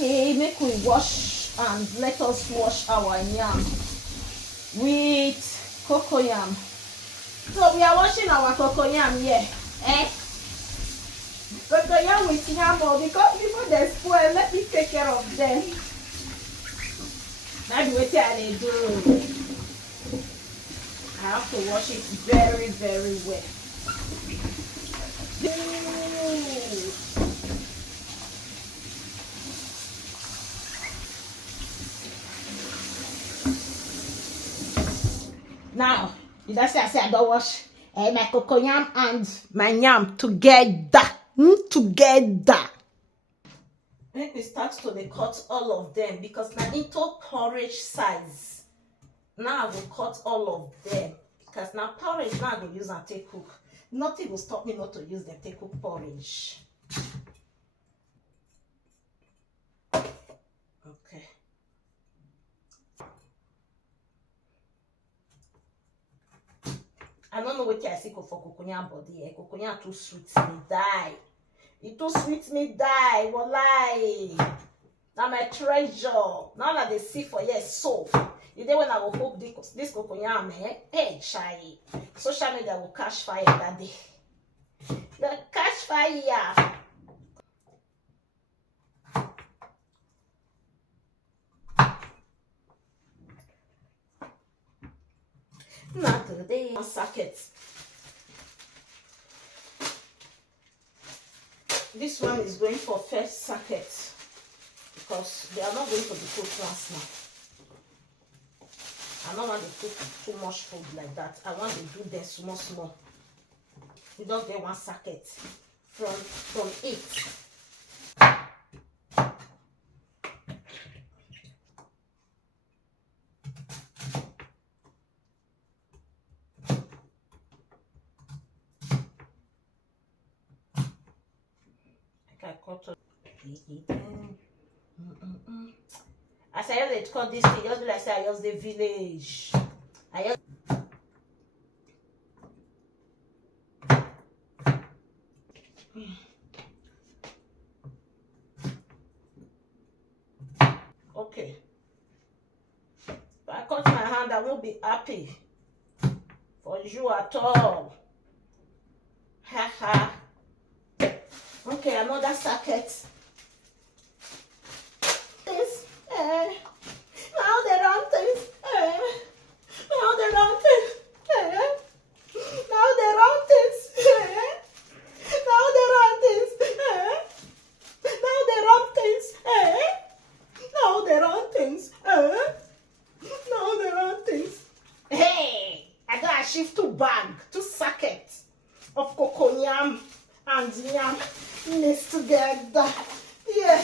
Okay, make we wash and let us wash our yam with cocoa yam. So we are washing our cocoa yam here. Cocoa yam with yam, because before they spoil, let me take care of them. That's what I do. I have to wash it very, very well. Now, did I say I don't wash my cocoa yam and my yam together? Together. Make we start to cut all of them because now into porridge size. Now I will cut all of them because now porridge now I will use and take cook. Nothing will stop me not to use the take cook porridge. Okay. I don't know what I see for cocoa body. Cocoa too sweet me die. It too sweet me die. Walai. Now my treasure. Now that they see for yes so. The day when I will cook this cocoa yam, hey, shy. Social media will catch fire that day. The catch fire. Not today. Socket. This one is going for first socket because they are not going to be cooked once now. I don't want to cook too much food like that. I want to do them small. We don't get one socket from it. I cut it. As I just cut this thing, just be like say I use the village. Okay. If I cut my hand, I won't be happy for you at all. Haha. Okay, another socket. This, now the round things, now the round things, now the round things, now the round things, now the round things, now the round things, now the round things. Hey, I got a shift to bag, 2 sockets of cocoa yam and yam mixed together. Yeah.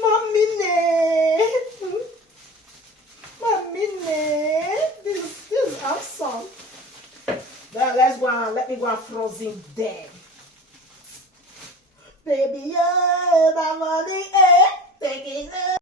Mommy, this is awesome. Now let's go and let me go and frozen them. Baby, yeah, my money, take it.